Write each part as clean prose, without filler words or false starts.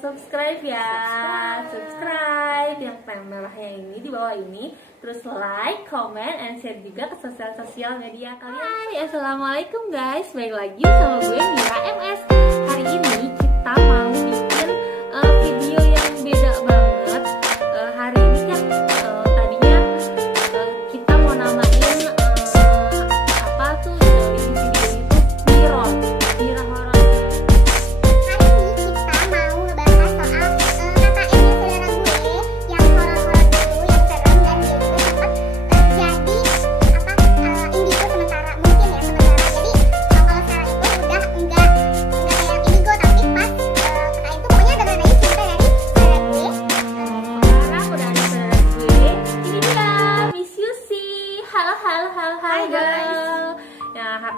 subscribe ya. Subscribe yang merahnya ini di bawah ini. Terus like, comment, and share juga ke sosial media kalian. Hai, assalamualaikum guys. Balik lagi sama gue Mira MS. Hari ini kita mau bikin video yang beda banget. Hari ini kan tadinya kita mau namain apa tuh dari video itu Mirror Horror.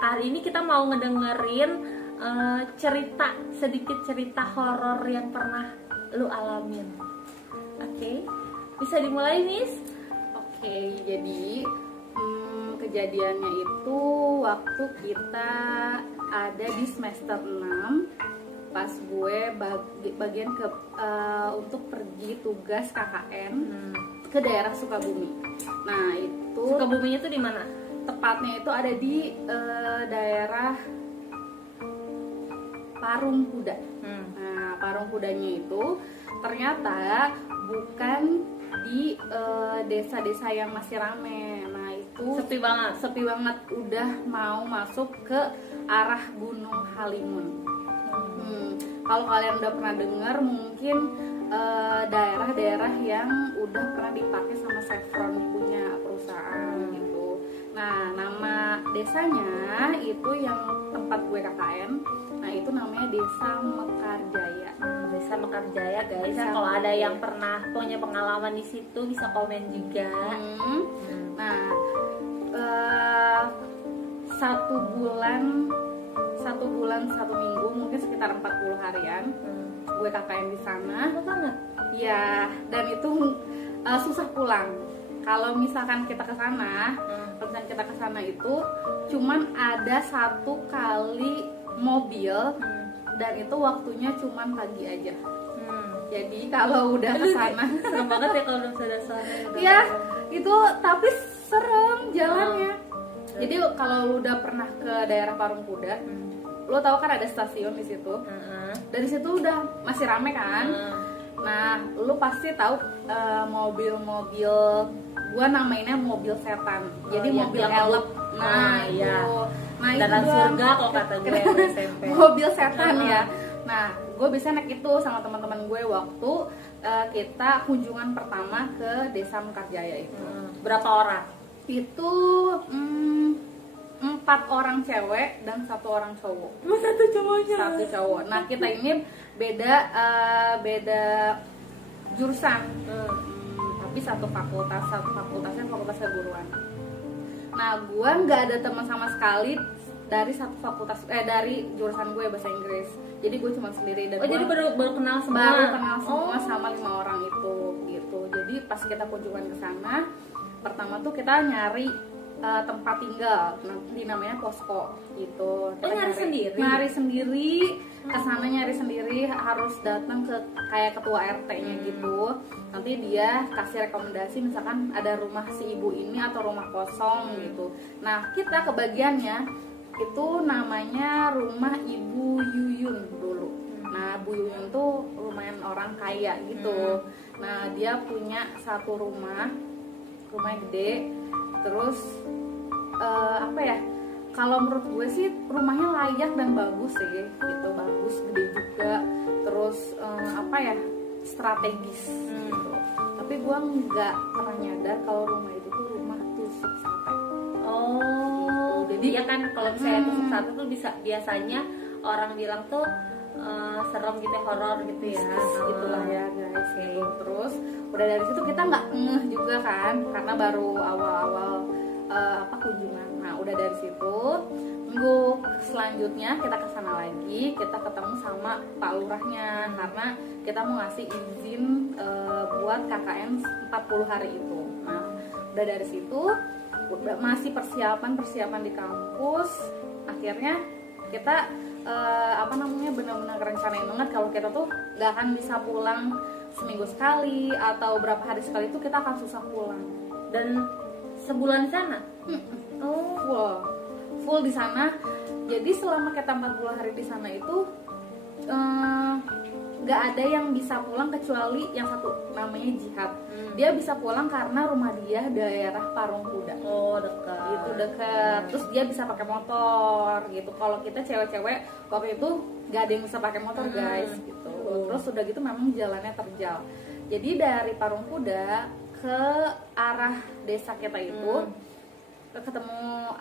Hari ini kita mau ngedengerin sedikit cerita horor yang pernah lu alamin. Oke, bisa dimulai, Miss? Oke, jadi kejadiannya itu waktu kita ada di semester 6 pas gue bagian untuk pergi tugas KKN ke daerah Sukabumi. Nah, itu Sukabuminya tuh di mana? Tepatnya itu ada di daerah Parung Kuda. Nah, Parung Kudanya itu ternyata bukan di desa-desa yang masih rame. Nah, itu Sepi banget. Udah mau masuk ke arah Gunung Halimun. Kalau kalian udah pernah dengar, mungkin daerah-daerah yang udah pernah dipakai sama Chevron punya perusahaan gitu. Nah, nama desanya itu yang tempat gue KKN. Nah, itu namanya Desa Mekarjaya. Desa Mekarjaya, guys. Kalau ada yang pernah punya pengalaman di situ bisa komen juga. Nah, 1 bulan 1 minggu, mungkin sekitar 40 harian gue KKN di sana. Lama banget. Ya, dan itu susah pulang. Kalau misalkan kita ke sana, itu cuman ada 1 kali mobil dan itu waktunya cuman pagi aja. Jadi kalau udah ke sana serem banget ya kalau udah sadar. Ya, itu tapi serem jalannya. Jadi kalau udah pernah ke daerah Parung Kuda, lo tau kan ada stasiun di situ. Dari situ udah masih rame kan. Nah, lo pasti tahu mobil-mobil, gua namainnya mobil setan. Jadi mobil elep. Nah, iya. Nah, Kendaraan itu surga kalau kata gue SMP. Mobil setan ya. Nah, gue bisa naik itu sama teman-teman gue waktu kita kunjungan pertama ke Desa Mekarjaya itu. Berapa orang? Itu 4 orang cewek dan 1 orang cowok. Satu cowoknya. 1 cowok. Nah, kita ini beda jurusan. Tapi satu fakultasnya fakultas keguruan. Nah, gue nggak ada teman sama sekali dari satu fakultas dari jurusan gue bahasa Inggris. Jadi gue cuma sendiri dan jadi baru kenal semua. Baru kenal semua sama 5 orang itu gitu. Jadi pas kita kunjungan ke sana, pertama tuh kita nyari tempat tinggal, namanya posko gitu. Nyari sendiri, kesana nyari sendiri, harus datang ke kayak ketua RT-nya gitu. Nanti dia kasih rekomendasi misalkan ada rumah si ibu ini atau rumah kosong gitu. Nah, kita kebagiannya itu namanya rumah Ibu Yuyun dulu. Nah, Bu Yuyun tuh lumayan orang kaya gitu. Nah, dia punya 1 rumah gede. Terus kalau menurut gue sih rumahnya layak dan bagus sih gitu, bagus, gede juga. Terus strategis gitu. Tapi gue nggak pernah nyadar kalau rumah itu tuh rumah tusuk sate. Jadi ya kan kalau misalnya tusuk sate tuh biasanya orang bilang tuh serem gitu, horor gitu ya. Gitulah ya guys. Gitu. Terus udah dari situ kita nggak ngeh juga kan, karena baru awal-awal kunjungan. Nah, udah dari situ minggu selanjutnya kita ke sana lagi, kita ketemu sama Pak Lurahnya karena kita mau ngasih izin buat KKN 40 hari itu. Nah, udah dari situ udah masih persiapan di kampus. Akhirnya kita benar-benar rencanain banget kalau kita tuh nggak akan bisa pulang seminggu sekali atau berapa hari sekali itu kita akan susah pulang. Dan sebulan di sana? Full di sana. Jadi selama kita 40 hari di sana itu nggak ada yang bisa pulang kecuali yang satu, namanya Jihad. Dia bisa pulang karena rumah dia daerah Parung Kuda. Oh, dekat. Itu dekat. Terus dia bisa pakai motor gitu. Kalau kita cewek-cewek waktu itu nggak ada yang bisa pakai motor guys gitu. Terus udah gitu memang jalannya terjal. Jadi dari Parung Kuda ke arah desa kita itu ketemu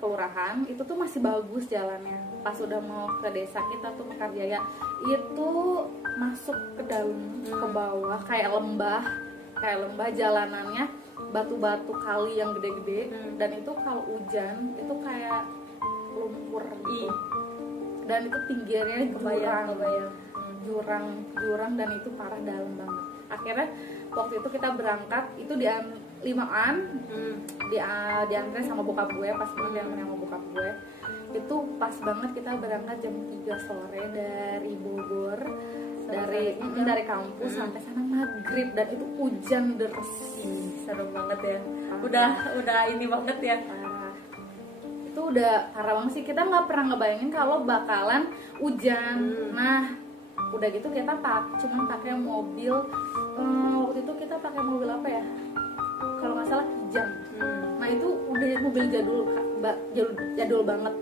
kelurahan itu tuh masih bagus jalannya. Pas udah mau ke desa kita tuh Mekarjaya itu masuk ke dalam ke bawah kayak lembah jalanannya, batu-batu kali yang gede-gede dan itu kalau hujan itu kayak lumpur gitu. Dan itu pinggirnya jurang dan itu parah dalam banget. Akhirnya waktu itu kita berangkat itu di 5-an diantre sama bokap gue, pas banget diantre sama bokap gue. Itu pas banget kita berangkat jam 3 sore dari Bogor, dari kampus sampai sana maghrib dan itu hujan deras. Seru banget ya. Udah ini banget ya. Itu udah parah banget sih, kita nggak pernah ngebayangin kalau bakalan hujan. Nah udah gitu kita cuman pakai mobil, waktu itu kita pakai mobil apa ya, kalau nggak salah Kijang. Nah itu udah mobil jadul banget,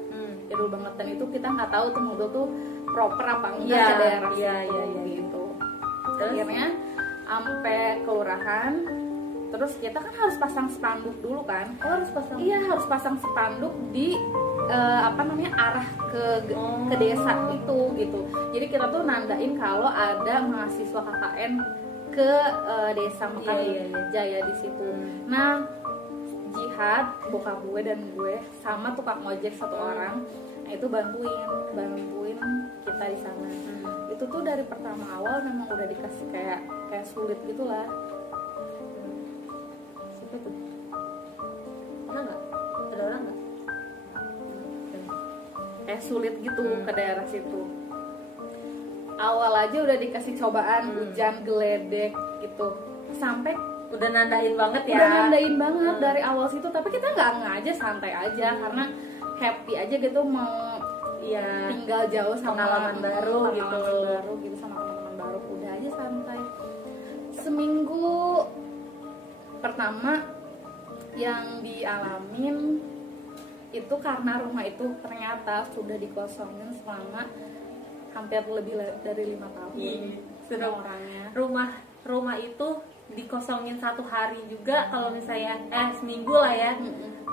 dan itu kita nggak tahu tuh mobil tuh proper apa enggak ke daerah situ gitu. Akhirnya sampai kelurahan, terus kita kan harus pasang spanduk dulu kan. Harus pasang spanduk di arah ke desa itu gitu. Jadi kita tuh nandain kalau ada mahasiswa KKN ke desa Mekarjaya di situ. Nah Jihad, bokap gue dan gue sama tukang ojek satu orang, nah itu bantuin kita di sana. Itu tuh dari pertama awal memang udah dikasih kayak sulit gitulah. Siapa tuh? Ada orang nggak? Kayak sulit gitu ke daerah situ. Awal aja udah dikasih cobaan hujan geledek gitu, sampai udah nandain banget ya. Udah nandain banget dari awal situ, tapi kita nggak aja, santai aja karena happy aja gitu, mau tinggal jauh sama pengalaman baru gitu sama teman-teman baru, udah aja santai. Seminggu pertama yang dialamin itu karena rumah itu ternyata sudah dikosongin selama hampir lebih dari 5 tahun. Orangnya. Rumah itu dikosongin 1 hari juga, kalau misalnya seminggu lah ya.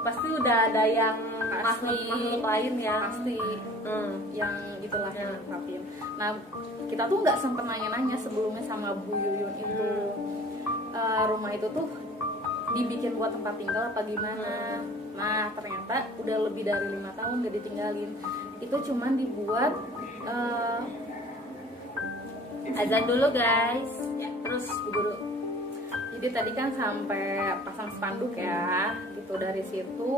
Pasti udah ada yang makhluk lain ya. Pasti yang gitulah yang rapin. Nah kita tuh nggak sempet nanya-nanya sebelumnya sama Bu Yuyun itu, rumah itu tuh dibikin buat tempat tinggal apa gimana. Nah ternyata udah lebih dari 5 tahun gak ditinggalin. Itu cuman dibuat azan dulu guys ya, terus dulu. Jadi tadi kan sampai pasang spanduk ya gitu. Dari situ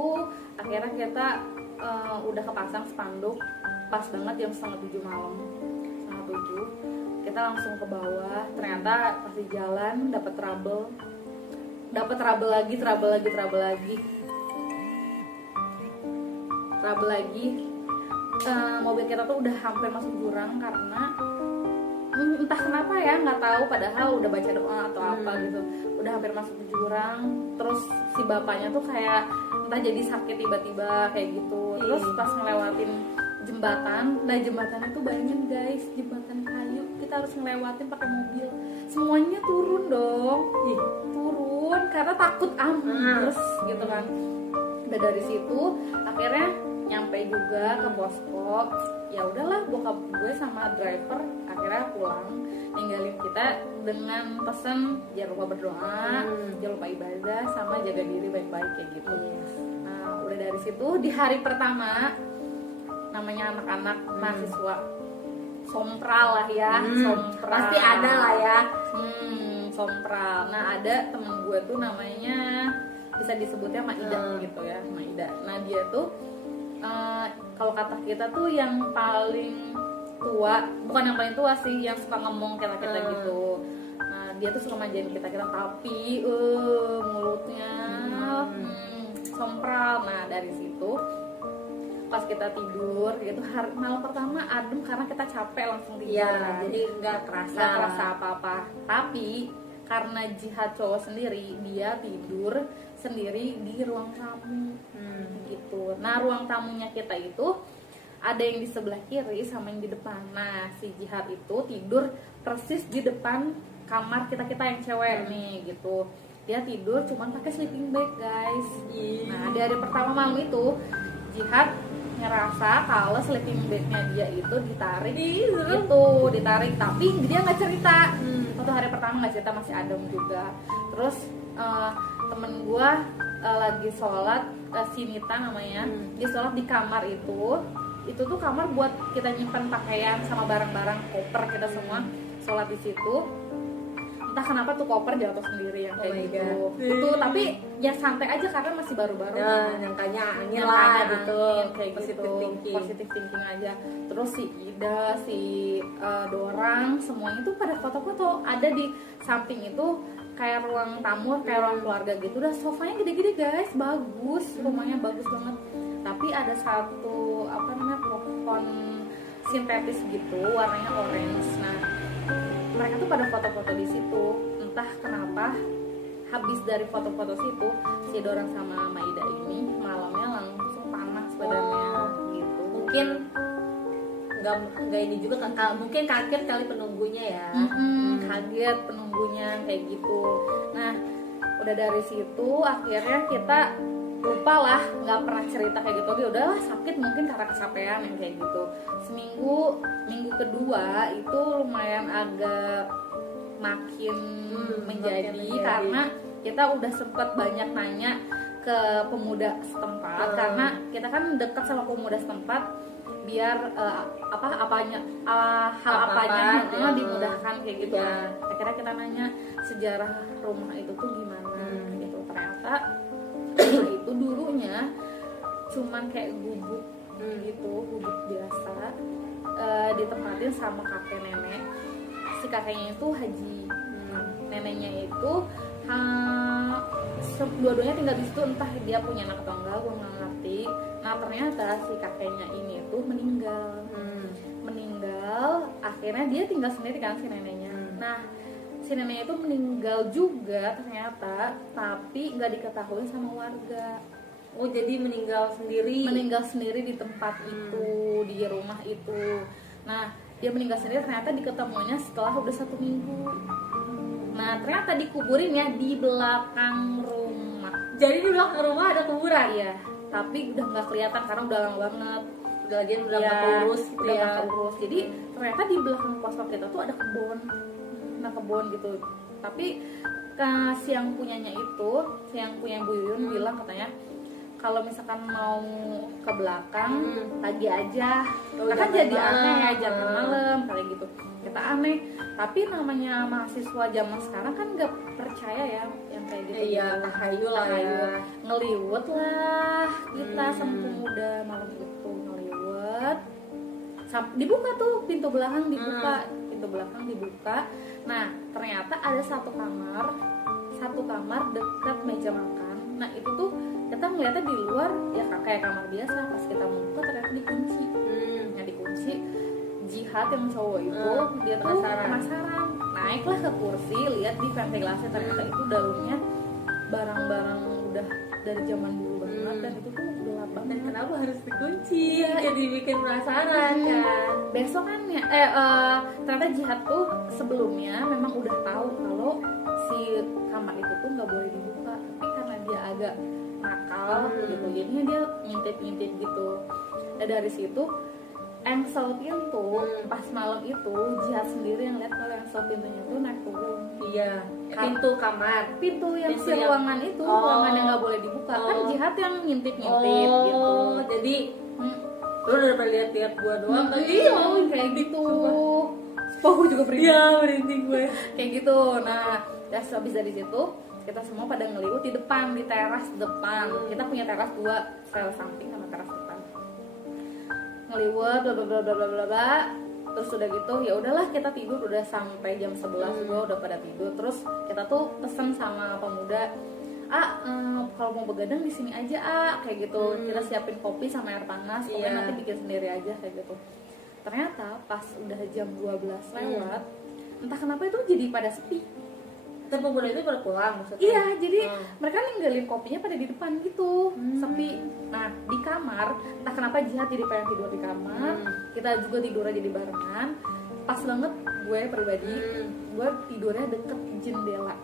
akhirnya kita udah kepasang spanduk pas banget jam 6:30 malam. 6:30 kita langsung ke bawah. Ternyata pas di jalan dapet trouble lagi. Mobil kita tuh udah hampir masuk jurang karena entah kenapa ya, nggak tahu, padahal udah baca doa atau apa gitu, udah hampir masuk jurang. Terus si bapaknya tuh kayak entah jadi sakit tiba-tiba kayak gitu. Terus pas ngelewatin jembatan, nah jembatannya tuh bayangin guys, jembatan kayu, kita harus ngelewatin pakai mobil, semuanya turun dong. Turun karena takut ambles gitu kan. Dan dari situ akhirnya nyampe juga ke posko. Ya udahlah, bokap gue sama driver akhirnya pulang, ninggalin kita dengan pesan jangan lupa berdoa, jangan lupa ibadah, sama jaga diri baik-baik kayak gitu. Nah udah dari situ di hari pertama, namanya anak-anak mahasiswa sompral lah ya, sompral pasti ada lah ya. Sompral. Nah ada temen gue tuh namanya bisa disebutnya Maida gitu ya, Maida. Nah dia tuh kalau kata kita tuh yang paling tua, bukan yang paling tua sih, yang suka ngomong kita gitu. Nah dia tuh suka manjain kita tapi mulutnya sompral. Nah dari situ pas kita tidur gitu, malam pertama adem karena kita capek langsung tidur. Iya, jadi nggak kerasa apa-apa. Tapi karena Jihad cowok sendiri, dia tidur sendiri di ruang tamu gitu. Nah ruang tamunya kita itu ada yang di sebelah kiri sama yang di depan. Nah si Jihad itu tidur persis di depan kamar kita yang cewek nih gitu. Dia tidur cuman pakai sleeping bag guys. Nah dari pertama malam itu Jihad ngerasa kalau sleeping bagnya dia itu ditarik tapi dia nggak cerita. Waktu hari pertama nggak cerita, masih adem juga. Terus temen gue lagi sholat, si Nita namanya, dia sholat di kamar itu tuh kamar buat kita nyimpan pakaian sama barang-barang koper kita semua sholat di situ. Entah kenapa tuh koper jatuh sendiri yang kayak gitu. Itu tapi ya santai aja karena masih baru-baru. Nyangkanya angin lah gitu. Kayak positive thinking aja. Terus si Ida, si Dorang, semuanya tuh pada foto-foto. Ada di samping itu kayak ruang tamu, kayak ruang keluarga gitu. Udah sofanya gede-gede guys, bagus, rumahnya bagus banget. Tapi ada satu pohon sintetis gitu, warnanya orange. Nah mereka tuh pada foto-foto di situ. Entah kenapa habis dari foto-foto situ si Dorang sama Maida ini malamnya langsung panas badannya gitu. Mungkin nggak ini juga kan, mungkin kaget kali penunggunya ya. Kaget penunggunya kayak gitu. Nah udah dari situ akhirnya kita lupa lah, nggak pernah cerita kayak gitu. Dia udahlah sakit mungkin karena kecapean yang kayak gitu. Minggu kedua itu lumayan agak makin menjadi karena kita udah sempet banyak nanya ke pemuda setempat karena kita kan dekat sama pemuda setempat biar hal apanya dimudahkan kayak gitu. Akhirnya kita nanya sejarah rumah itu tuh gimana gitu. Ternyata rumah itu dulunya cuman kayak gubuk gitu, gubuk biasa, ditempatin sama kakek nenek. Si kakeknya itu haji, neneknya itu dua-duanya tinggal di situ, entah dia punya anak atau enggak, gue nggak ngerti. Nah ternyata si kakeknya ini tuh meninggal, akhirnya dia tinggal sendiri kan si neneknya. Nah si neneknya itu meninggal juga ternyata, tapi nggak diketahui sama warga. Oh jadi meninggal sendiri di tempat itu, di rumah itu. Nah dia meninggal sendiri ternyata diketemunya setelah udah 1 minggu. Nah ternyata dikuburinnya di belakang rumah. Jadi di belakang rumah ada kuburan? Iya, tapi udah nggak kelihatan karena udah lama banget. Udah nggak keurus gitu ya. Jadi ternyata di belakang pos kita tuh ada kebun. Nah kebun gitu. Tapi si yang punya Bu Yuyun bilang katanya kalau misalkan mau ke belakang pagi aja, kan jadi aneh ya jangan malam kayak gitu. Kita aneh, tapi namanya mahasiswa zaman sekarang kan nggak percaya ya yang kayak gitu. Iya, tahayu lah ya. Ngeliwet lah kita sama pemuda malam itu ngeliwet. Dibuka tuh pintu belakang dibuka. Nah ternyata ada satu kamar dekat meja makan. Nah itu tuh kita ngeliatnya di luar ya kayak kamar biasa. Pas kita buka ternyata dikunci. Nah dikunci, Jihad yang cowok itu dia tuh penasaran, naiklah ke kursi, lihat di ventilasi, ternyata itu dalamnya barang-barang udah dari zaman dulu banget dan itu tuh gelap banget. Dan kenapa harus dikunci? Jadi bikin penasaran kan. Besokannya ternyata Jihad tuh sebelumnya memang udah tahu kalau si kamar itu tuh nggak boleh dibuka, tapi karena dia agak nakal gitu, jadinya dia ngintip gitu. Dan dari situ engsel pintu pas malam itu Jihad sendiri yang lihat kalau engsel pintunya tuh naik turun. Iya. Pintu kamar. Pintu yang si ruangan itu, ruangan yang nggak boleh dibuka. Kan Jihad yang ngintip gitu. Jadi lu udah lihat gua doang tadi. Kayak gitu. Gue juga merinding gue. Kayak gitu. Nah, habis dari situ kita semua pada ngeliwet di depan, di teras depan. Kita punya teras 2, teras samping sama teras depan. ngeliwet bla bla bla bla bla bla bla. Terus udah gitu ya udahlah kita tidur, udah sampai jam 11 gue udah pada tidur. Terus kita tuh pesen sama pemuda, kalau mau begadang di sini aja kayak gitu. Kita siapin kopi sama air panas, pokoknya nanti bikin sendiri aja kayak gitu. Ternyata pas udah jam 12 lewat, entah kenapa itu jadi pada sepi. Pemuda itu pada pulang maksudnya? Iya, jadi mereka ninggalin kopinya pada di depan gitu, sepi. Nah di kamar, entah kenapa Jihad jadi pengen tidur di kamar, kita juga tidur aja di barengan. Pas banget gue pribadi, gue tidurnya deket jendela,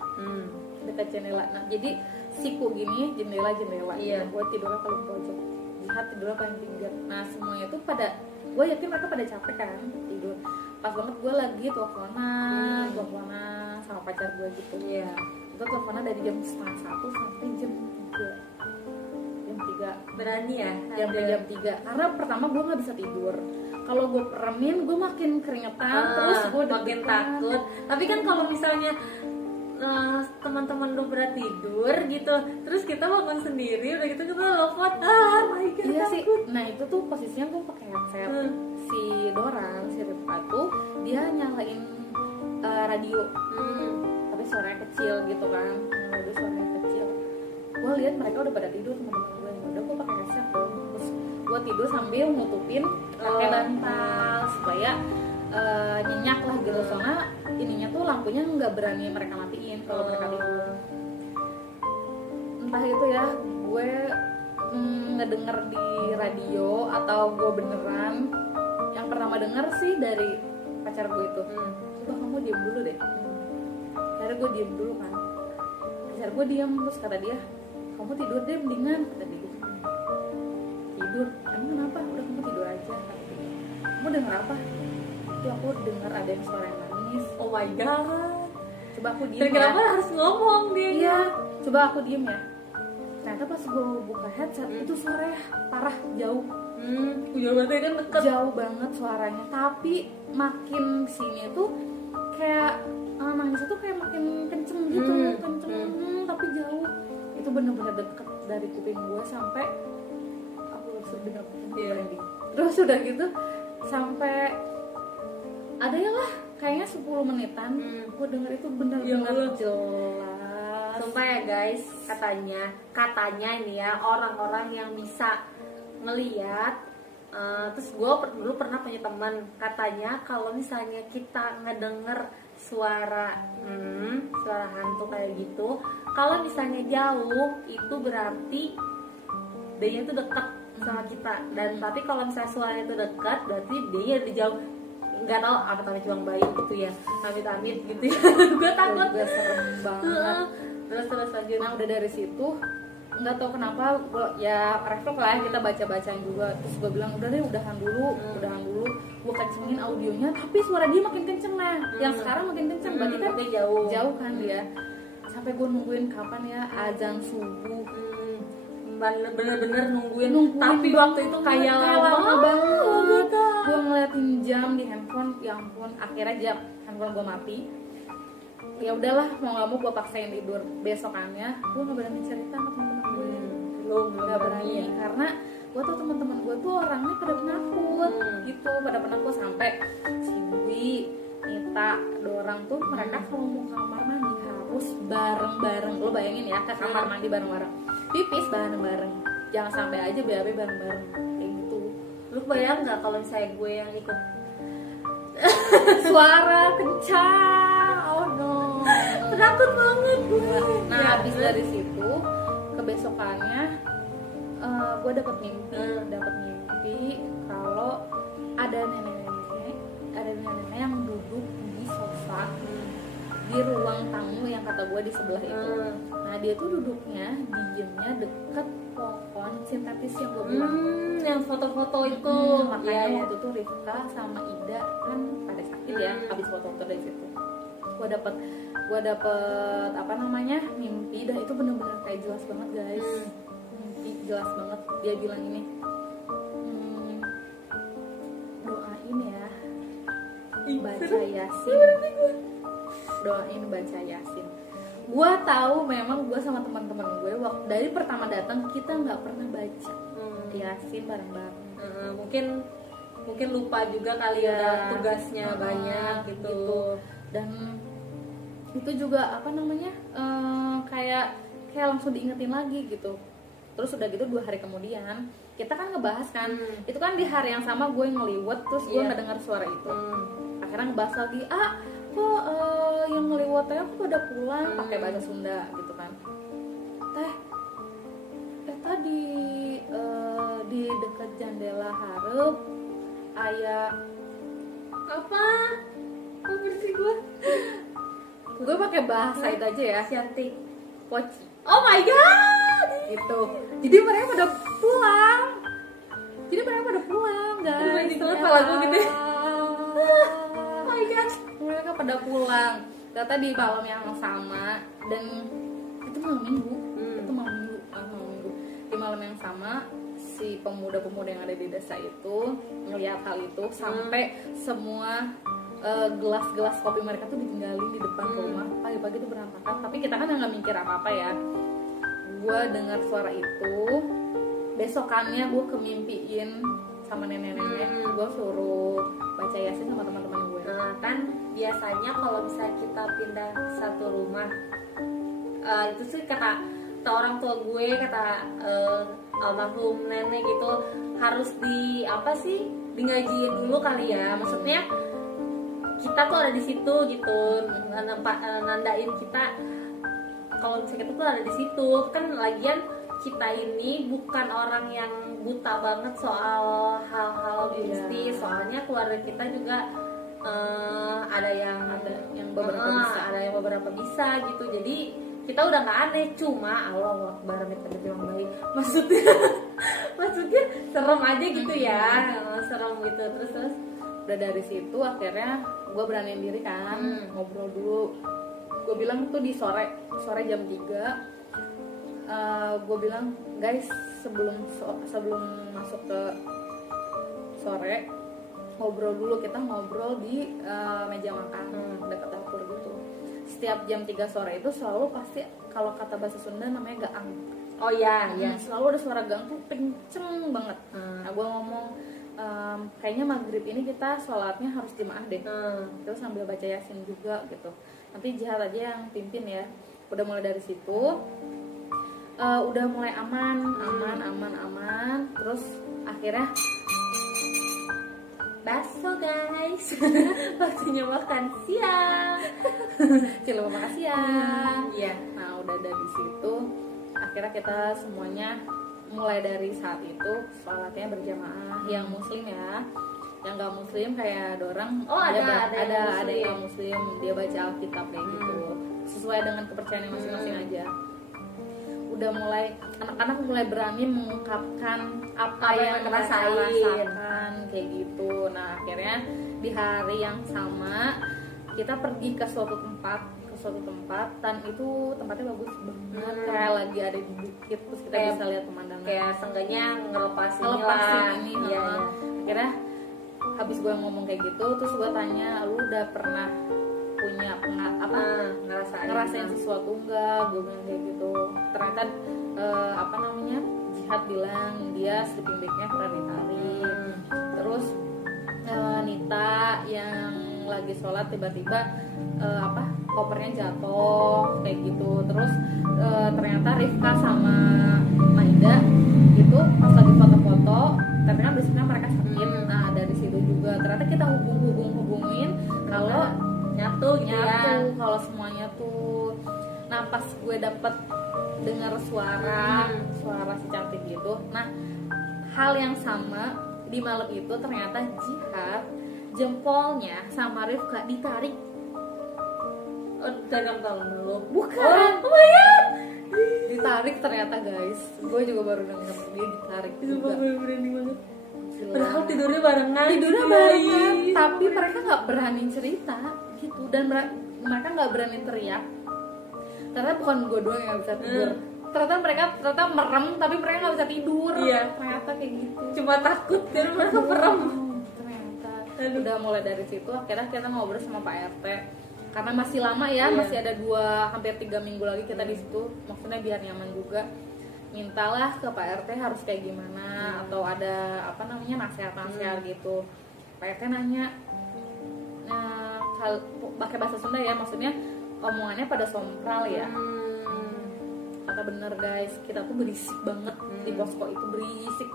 deket jendela. Nah jadi siku gini, jendela. Iya. Gue tidurnya paling pojok, Jihad tidurnya paling pinggir. Nah semuanya tuh pada, gue yakin mereka pada capek kan tidur. Pas banget gue lagi teleponan sama pacar gue gitu. Iya. Itu teleponan dari jam 1:30 sampai jam 3. Berani ya? Jam 3. Karena pertama gue nggak bisa tidur. Kalau gue peremin, gue makin keringetan, terus gue makin takut. Tapi kan kalau misalnya teman-teman lu pada tidur gitu, terus kita bangun sendiri, udah gitu kita telepon, my God, iya takut. sih. Nah itu tuh posisinya gue pakai headset. Si Doran, si Rifka tuh dia nyalain radio, tapi suaranya kecil gitu kan, radio suaranya kecil. Gue lihat mereka udah pada tidur, teman-teman gue. Udah gue pakai headset dong, terus gue tidur sambil nutupin pakai bantal supaya nyenyak lah gitu. Soalnya ininya tuh lampunya nggak berani mereka matiin kalau mereka tidur. Entah itu ya, gue ngedenger di radio atau gue beneran. Yang pertama denger sih dari pacar gue itu, coba kamu diem dulu deh. Akhirnya gue diem dulu kan, pacar gue diem, terus kata dia, kamu tidur deh mendingan, kata dia gitu. Tidur, emang kenapa? Udah kamu tidur aja, kata dia. Kamu denger apa? Itu aku denger ada yang suara yang nangis. Oh my God. Coba aku diem. Dan kenapa harus ngomong dia? Iya, coba aku diem ya. Ternyata pas gue buka headset, itu suaranya parah, jauh. Jauh banget kan, deket. Jauh banget suaranya, tapi makin sini tuh kayak nangis itu kayak makin kenceng gitu, tapi jauh. Itu bener-bener deket dari kuping gue sampai aku langsung dengar merinding. Terus udah gitu sampai ada ya lah kayaknya 10 menitan gue denger itu bener-bener jelas. Sumpah ya guys, katanya ini ya orang-orang yang bisa ngeliat, terus gue dulu pernah punya teman, katanya kalau misalnya kita ngedenger suara hantu kayak gitu, kalau misalnya jauh itu berarti dia itu dekat sama kita, dan tapi kalau misalnya suaranya itu dekat berarti dia di jauh. Nggak tahu apa namanya, cuma bayi gitu ya, amit-amit gitu ya. Gue takut, gue serem banget. terus lanjut. Nah udah dari situ nggak tahu kenapa ya refleks lah, kita baca-bacain juga. Terus gue bilang udah deh, udahan dulu. Gue kencengin audionya, tapi suara dia makin kenceng. Nah yang sekarang makin kenceng, berarti kan jauh kan dia. Sampai gue nungguin kapan ya azan subuh. Bener-bener nungguin. Tapi waktu itu kayak lama banget. Gue ngeliatin jam di handphone, ya ampun. Akhirnya handphone gue mati. Ya udahlah, mau nggak mau gue paksain tidur. Besokannya gue nggak berani cerita sama teman-teman gue. Nggak berani karena gue tuh teman-teman gue tuh orangnya pada penakut gitu, pada penakut. Sampai si Dwi, Nita, Dorang tuh mereka kalau mau kamar mandi harus bareng-bareng. Lo bayangin ya, ke kamar mandi bareng-bareng, pipis bareng-bareng, jangan sampai aja BAB bareng-bareng kayak gitu. Lu bayang nggak kalau misalnya gue yang ikut suara kencang, oh no, penakut banget gue. Nah habis dari situ kebesokannya gue dapet mimpi kalau ada nenek-nenek yang duduk di sofa di ruang tamu yang kata gue di sebelah itu. Nah dia tuh duduknya, diemnya deket pohon sintetis yang gue bilang, yang foto-foto itu. Makanya waktu itu Rifka sama Ida kan pada sakit ya, habis foto-foto dari situ. Gue dapet apa namanya, mimpi, dan itu bener-bener kayak jelas banget guys. Mimpi jelas banget. Dia bilang ini, doain ya, baca Yasin. Doain baca Yasin. Gue tahu memang gue sama teman-teman gue waktu dari pertama datang kita nggak pernah baca Yasin bareng-bareng. Mungkin mungkin lupa juga kali ya tugasnya banyak gitu. Dan itu juga apa namanya kayak langsung diingetin lagi gitu. Terus udah gitu 2 hari kemudian kita kan ngebahas kan, itu kan di hari yang sama gue ngeliwet terus gue ngedengar suara itu. Akhirnya ngebahas lagi, kok yang ngeliwetnya aku pada pulang, pakai bahasa Sunda gitu kan. Tadi di dekat jendela hareup aya apa? Kok bersih gue pakai bahasa itu aja ya, cantik poci. Oh my god Gitu. Jadi mereka pada pulang guys. Terus lagu gitu. Oh my god, mereka pada pulang ternyata di malam yang sama, dan itu malam minggu. Di malam yang sama si pemuda-pemuda yang ada di desa itu ngelihat hal itu, sampai semua gelas-gelas kopi mereka tuh ditinggalin di depan rumah. Pagi-pagi tuh berantakan, tapi kita kan nggak mikir apa-apa ya. Gue dengar suara itu, besokannya gue kemimpiin sama nenek-nenek. Gue suruh baca yasin sama teman-teman gue. Nah kan biasanya kalau misalnya kita pindah ke satu rumah, itu sih kata orang tua gue, kata almarhum nenek gitu, harus di ngajiin dulu kali ya. Maksudnya kita tuh ada di situ gitu, nandain kita kalau misalnya kita tuh ada di situ. Kan lagian kita ini bukan orang yang buta banget soal hal-hal mistis. Soalnya keluarga kita juga ada yang beberapa bisa gitu. Jadi kita udah nggak aneh, cuma Allah Akbar yang baik. Maksudnya serem aja gitu ya, serem gitu. Terus udah dari situ akhirnya gue beraniin diri kan, ngobrol dulu. Gue bilang tuh di sore jam 3, gue bilang guys, sebelum masuk ke sore, ngobrol dulu. Kita ngobrol di meja makan dekat dapur gitu. Setiap jam 3 sore itu selalu pasti, kalau kata bahasa Sunda namanya gaang. Oh iya. Selalu ada suara gaang tuh kenceng banget. Nah gue ngomong, kayaknya maghrib ini kita sholatnya harus jemaah deh. Terus sambil baca yasin juga gitu. Nanti jihad aja yang pimpin ya. Udah mulai dari situ, udah mulai aman. Terus akhirnya bakso guys, waktunya makan siang. Cilok makan siang. Iya. Nah udah dari situ akhirnya kita semuanya mulai dari saat itu sholatnya berjamaah. Yang muslim ya, yang nggak muslim kayak ada orang ada yang muslim, dia baca Alkitab kayak gitu, sesuai dengan kepercayaan masing-masing aja. Udah mulai, anak-anak mulai berani mengungkapkan apa yang mereka rasakan kayak gitu. Nah akhirnya di hari yang sama kita pergi ke suatu tempat, dan itu tempatnya bagus banget, kayak lagi ada di bukit, terus kita bisa lihat pemandangan, kayak seenggaknya ngelepasin ini. Akhirnya habis gue ngomong kayak gitu, terus gue tanya, lu udah pernah punya ngerasain sesuatu enggak? Gue bilang kayak gitu. Ternyata Jihad bilang dia sleeping bagnya pernah ditarik. Terus Nita yang lagi sholat tiba-tiba kopernya jatuh kayak gitu. Terus ternyata Rifka sama Maida itu pas lagi foto-foto, tapi kan besoknya mereka sakit. Nah dari situ juga ternyata kita hubungin kalau nyatu kalau semuanya tuh. Nah pas gue dapet dengar suara si cantik gitu, nah hal yang sama di malam itu ternyata Jihad jempolnya sama Rifka ditarik. Dagang tahun dulu. Bukan. Oh my god. Ditarik ternyata guys. Gue juga baru denger dia ditarik juga. Berani banget. Padahal tidurnya barengan. Tapi mereka nggak berani cerita gitu, dan mereka nggak berani teriak. Ternyata bukan gue doang yang bisa tidur. Ternyata mereka merem, tapi mereka nggak bisa tidur. Iya. Ternyata kayak gitu. Cuma takut dan mereka merem. Ternyata. Udah mulai dari situ akhirnya kita ngobrol sama Pak RT. Karena masih lama ya, masih ada hampir 3 minggu lagi kita di situ. Maksudnya biar nyaman juga. mintalah ke Pak RT harus kayak gimana, atau ada apa namanya nasihat-nasihat gitu. Pak RT nanya, pakai bahasa Sunda ya, maksudnya omongannya pada sompral ya. Kata bener guys, kita tuh berisik banget di posko itu, berisik.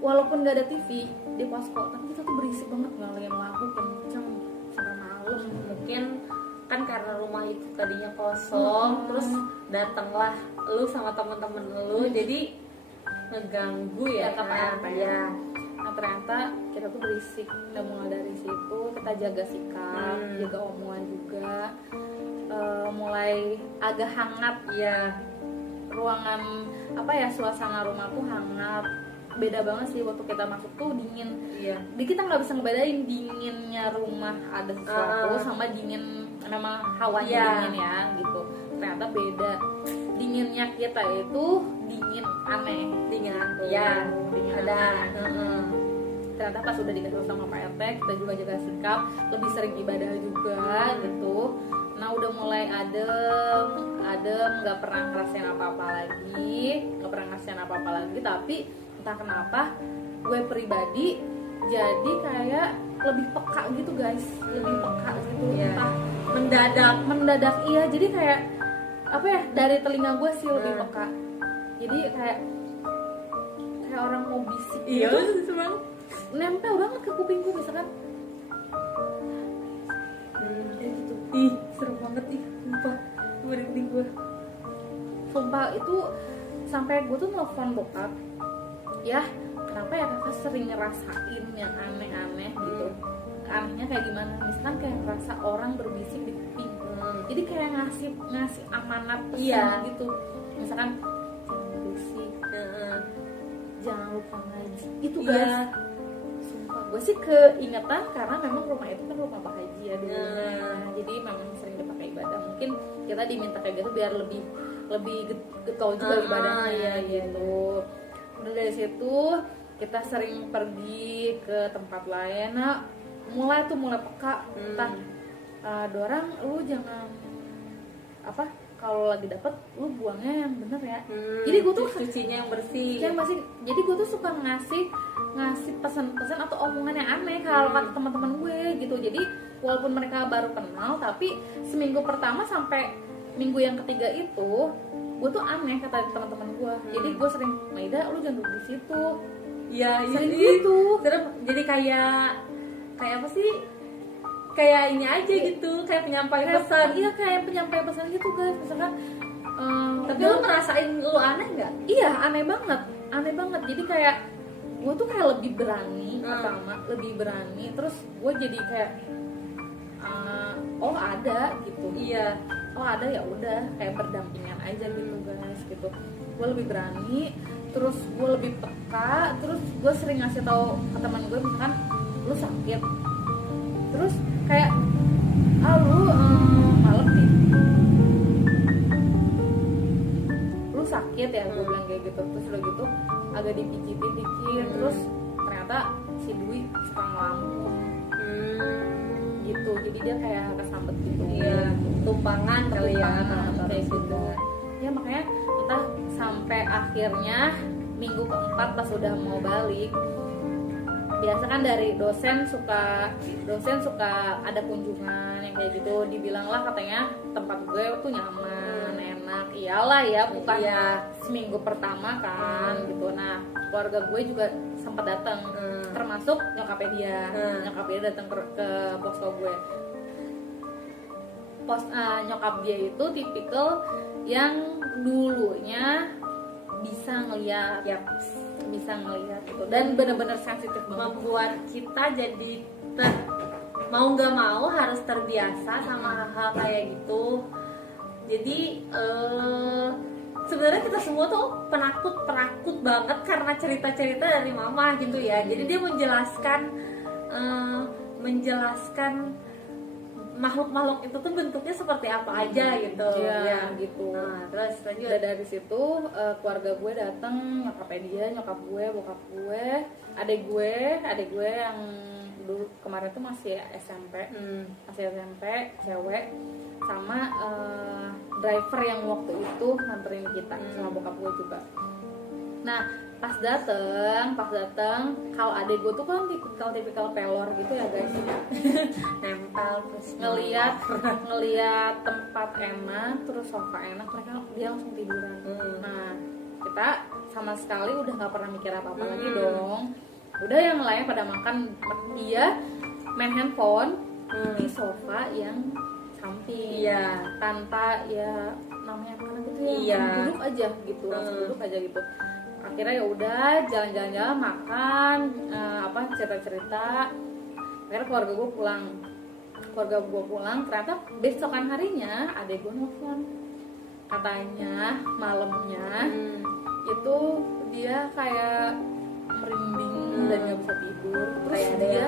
Walaupun gak ada TV di posko, tapi kita tuh berisik banget, ngalahin lampu kenceng sampai malam. Mungkin kan karena rumah itu tadinya kosong, terus datanglah lu sama temen-temen lu, jadi ngeganggu ya Pak RT. Ya. Nah ternyata kita tuh berisik. Udah mulai dari situ kita jaga sikap, jaga omongan juga, mulai agak hangat ya. Ruangan apa ya, suasana rumah tuh hangat. Beda banget sih waktu kita masuk tuh dingin. Iya. Jadi kita nggak bisa ngebedain dinginnya rumah ada sesuatu sama dingin memang hawanya dingin ya gitu. Ternyata beda. Dinginnya kita itu dingin aneh. Dingin gitu. Ya. Dingin ada. Aneh. Ternyata pas udah dikasih sama Pak RT, kita juga jaga sikap, lebih sering ibadah juga gitu. Nah udah mulai adem, nggak pernah ngerasain apa-apa lagi, tapi entah kenapa gue pribadi jadi kayak lebih peka gitu guys, lebih peka gitu. Entah mendadak iya, jadi kayak apa ya, dari telinga gue sih lebih peka, jadi kayak orang mau bisik gitu, nempel banget ke kuping gue misalkan. Kayak gitu. Ih, seru banget ih, sumpah. Merinding gue. Sumpah itu sampai gue tuh nelfon bokap. Ya, kenapa ya kakak sering ngerasain yang aneh-aneh gitu. Anehnya kayak gimana? Misalkan kayak ngerasa orang berbisik di kuping. Jadi kayak ngasih amanat pesan gitu. Misalkan jangan berisik. Jangan lupa ngaji. Itu guys. Gue sih keingetan karena memang rumah itu kan rumah Pak Haji ya dulunya, jadi memang sering dipakai ibadah. Mungkin kita diminta kayak gitu biar lebih getol juga ibadahnya gitu. Udah dari situ kita sering pergi ke tempat lain. Nah mulai peka. Dorang lu jangan apa, kalau lagi dapet lu buangnya yang bener ya. Jadi gue tuh cucinya yang bersih. Jadi gue tuh suka ngasih pesan-pesan atau omongan yang aneh kalau kata teman-teman gue gitu. Jadi walaupun mereka baru kenal, tapi seminggu pertama sampai minggu yang ketiga itu gue tuh aneh kata teman-teman gue. Jadi gue sering, Maida lu jangan duduk di situ. Ya, sering gitu. Jadi kayak apa sih? Kayak ini aja gitu, kayak penyampaian pesan. Iya, kayak penyampaian pesan gitu guys. Misalkan tapi lu ngerasain lu aneh nggak? Iya, aneh banget. Jadi kayak gue tuh kayak lebih berani, pertama lebih berani, terus gue jadi kayak oh ada gitu. Iya. Oh ada, ya udah kayak berdampingan aja gitu guys gitu. Gue lebih berani, terus gue lebih peka, terus gue sering ngasih tahu ke teman gue misalkan lu sakit, terus kayak lu malam nih lu sakit ya, gue bilang kayak gitu. Terus udah gitu agak dipijitin dikit, terus ternyata si Dwi suka ngelamun gitu, jadi dia kayak kesambet gitu. Iya, tumpangan kali ya, kayak gitu ya. Makanya entah sampai akhirnya minggu keempat pas udah mau balik, biasa kan dari dosen suka ada kunjungan yang kayak gitu, dibilanglah katanya tempat gue tuh nyaman, enak. Iyalah ya, bukan seminggu pertama kan gitu. Nah keluarga gue juga sempat datang, termasuk nyokapnya dia. Nyokapnya datang ke posko gue. Nyokap dia itu tipikal yang dulunya bisa ngeliat gitu, dan benar-benar sensitif banget, membuat kita jadi mau nggak mau harus terbiasa sama hal-hal kayak gitu. Jadi sebenarnya kita semua tuh penakut banget karena cerita-cerita dari mama gitu ya. Jadi dia menjelaskan makhluk-makhluk itu tuh bentuknya seperti apa aja gitu. Ya gitu. Nah, terus lanjut. Udah dari situ keluarga gue datang, nyokap gue, bokap gue, adik gue yang dulu kemarin tuh masih SMP, cewek sama driver yang waktu itu nganterin kita sama bokap gue juga. Nah pas dateng kalau adek gue tuh kan tipikal pelor gitu ya guys, nempel terus ngeliat tempat enak terus sofa enak dia langsung tiduran. Nah kita sama sekali udah nggak pernah mikir apa-apa lagi dong. Udah yang lain pada makan, dia main handphone di sofa yang samping, tanpa ya namanya karena gitu ya, duduk aja gitu, langsung duduk aja gitu. Akhirnya ya udah jalan-jalan makan, cerita-cerita. Akhirnya keluarga gue pulang, ternyata besokan harinya adek gue nelfon, katanya malamnya itu dia kayak merinding dan nggak bisa tidur, terus kayak ada dia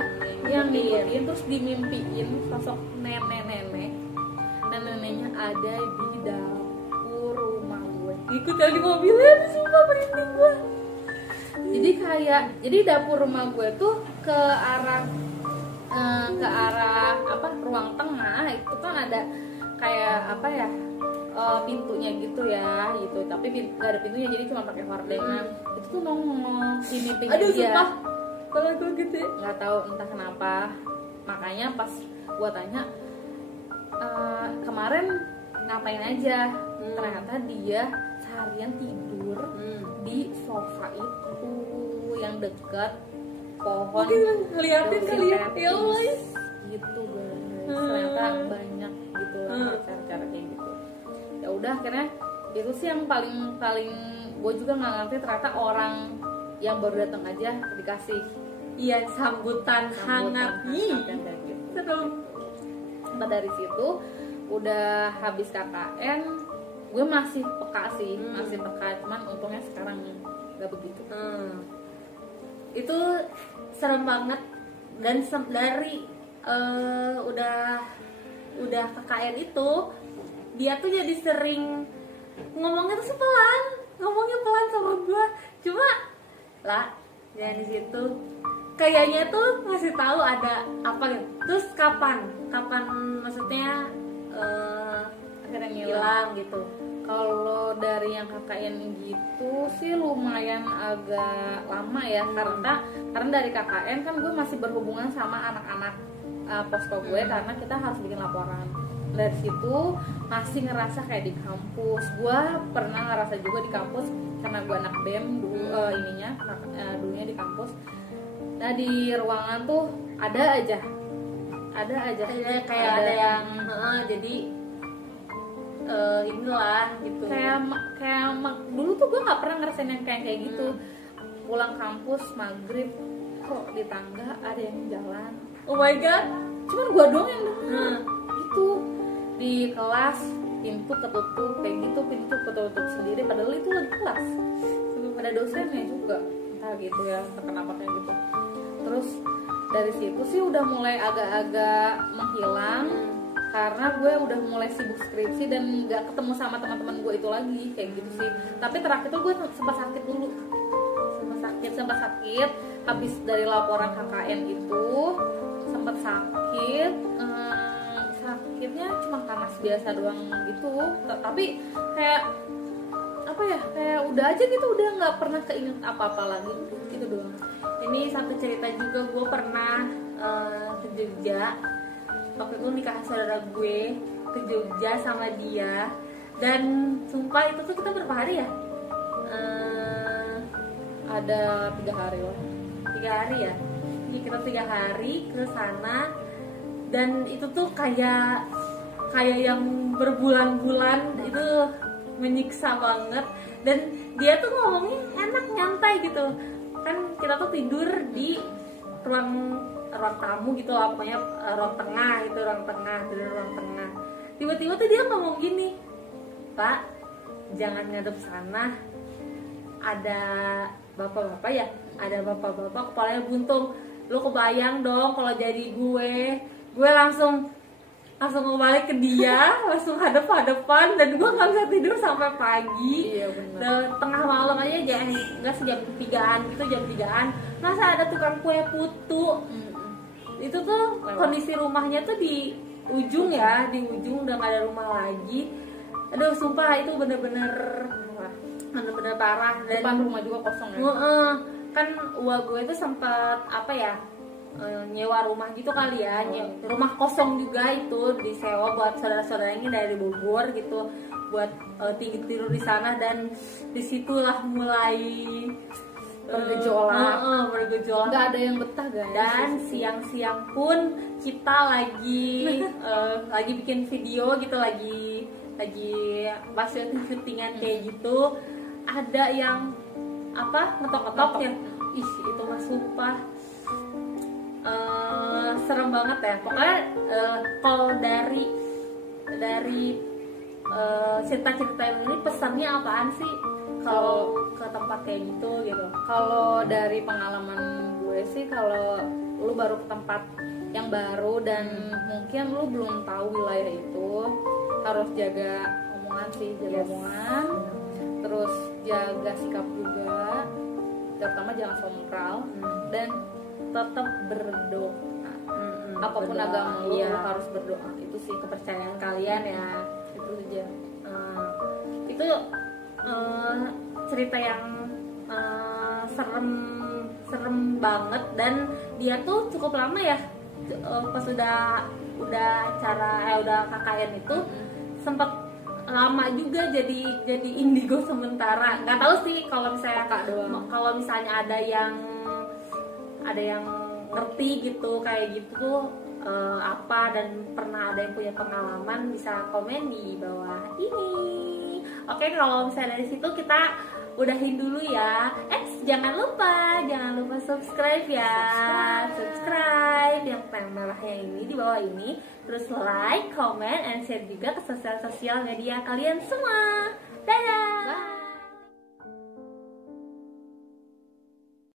yang ngikutin, terus dimimpiin sosok neneknya ada di dapur rumah gue, ikut yang di mobilnya, sumpah merinding gue. Jadi dapur rumah gue tuh ke arah ruang tengah itu kan ada kayak pintunya gitu ya gitu, tapi nggak ada pintunya jadi cuma pakai hordeng. Nah itu tuh nongol di mimpinya dia. Sumpah kalau gue gitu ya, nggak tahu entah kenapa. Makanya pas gue tanya kemarin ngapain aja, ternyata dia seharian tidur di sofa itu yang dekat pohon. ngeliatin kali ya gitu guys. Ternyata banyak gitu lah cara-cara kayak gitu. Ya udah akhirnya itu sih yang paling gue juga nggak ngerti, ternyata orang yang baru datang aja dikasih sambutan hangat dan kayak gitu. Nah dari situ udah habis KKN gue masih peka sih, cuman untungnya sekarang nggak begitu. Itu serem banget. Dan dari udah KKN itu dia tuh jadi sering ngomongnya pelan sama gue, cuma lah dari situ kayaknya tuh ngasih tahu ada apa gitu. Terus kapan maksudnya akhirnya hilang gitu. Kalau dari yang KKN gitu sih lumayan agak lama ya, karena dari KKN kan gue masih berhubungan sama anak-anak posko gue karena kita harus bikin laporan. Dari situ masih ngerasa kayak di kampus. Gue pernah ngerasa juga di kampus karena gue anak BEM dulunya di kampus. Nah di ruangan tuh ada aja kayak ada yang jadi inilah gitu. Kayak dulu tuh gue nggak pernah ngerasain yang kayak gitu. Pulang kampus maghrib kok di tangga ada yang jalan. Oh my god, cuman gue doang yang denger gitu. Di kelas pintu ketutup kayak gitu, pintu ketutup sendiri padahal itu lagi kelas. Ada dosennya juga, entah gitu ya, kenapa kayak gitu. Terus dari situ sih udah mulai agak-agak menghilang karena gue udah mulai sibuk skripsi dan nggak ketemu sama teman-teman gue itu lagi kayak gitu sih. Tapi terakhir itu gue sempat sakit dulu, sempat sakit habis dari laporan KKN itu sempat sakit. Sakitnya cuma panas biasa doang gitu, tapi kayak kayak udah aja gitu, udah nggak pernah keinget apa-apa lagi gitu doang. Ini satu cerita juga, gue pernah ke Jogja. Waktu itu nikah saudara gue ke Jogja sama dia, dan sumpah itu tuh kita berapa hari ya? Ada 3 hari lah. 3 hari ya? Iya, kita 3 hari ke sana, dan itu tuh kayak yang berbulan-bulan, itu menyiksa banget. Dan dia tuh ngomongnya enak, nyantai gitu kan. Kita tuh tidur di ruang tamu gitu lah, pokoknya ruang tengah. Tiba-tiba tuh dia ngomong gini, "Pak, jangan ngadep sana, ada bapak-bapak ya, ada bapak-bapak kepalanya buntung. Lu kebayang dong kalau jadi gue langsung balik ke dia, langsung hadap-hadapan, dan gue nggak bisa tidur sampai pagi. Iya benar. Tengah malam aja, nggak sejam 3-an gitu, jam 3-an masa ada tukang kue putu itu tuh kondisi rumahnya tuh di ujung ya, di ujung udah gak ada rumah lagi. Aduh sumpah itu bener-bener parah. Dan depan rumah juga kosong ya. Kan uang gue itu sempat apa ya, nyewa rumah gitu kali ya, rumah kosong juga itu disewa buat saudara-saudaranya dari Bogor gitu, buat tidur di sana. Dan disitulah mulai bergejolak, nggak ada yang betah guys. Dan siang-siang pun kita lagi lagi bikin video gitu, lagi pas syutingan kayak gitu, ada yang apa ngetok-ngetok ya. Ih itu mah sumpah serem banget ya. Pokoknya kalau dari cerita-cerita ini pesannya apaan sih kalau ke tempat kayak gitu? Kalau dari pengalaman gue sih, kalau lu baru ke tempat yang baru dan mungkin lu belum tahu wilayah itu, harus jaga omongan sih, omongan, terus jaga sikap juga, terutama jangan sombong, dan tetap berdoa. Apapun agama lu harus berdoa. Itu sih kepercayaan kalian ya. Itu aja. Itu cerita yang serem banget. Dan dia tuh cukup lama ya, pas udah KKN itu sempat lama juga jadi indigo sementara. Nggak tahu sih kalau misalnya ada yang ngerti gitu kayak gitu apa, dan pernah ada yang punya pengalaman, bisa komen di bawah ini. Oke, kalau misalnya dari situ kita udahin dulu ya. Jangan lupa subscribe ya. Subscribe yang merahnya ini di bawah ini. Terus like, comment, and share juga ke sosial media kalian semua. Dadah.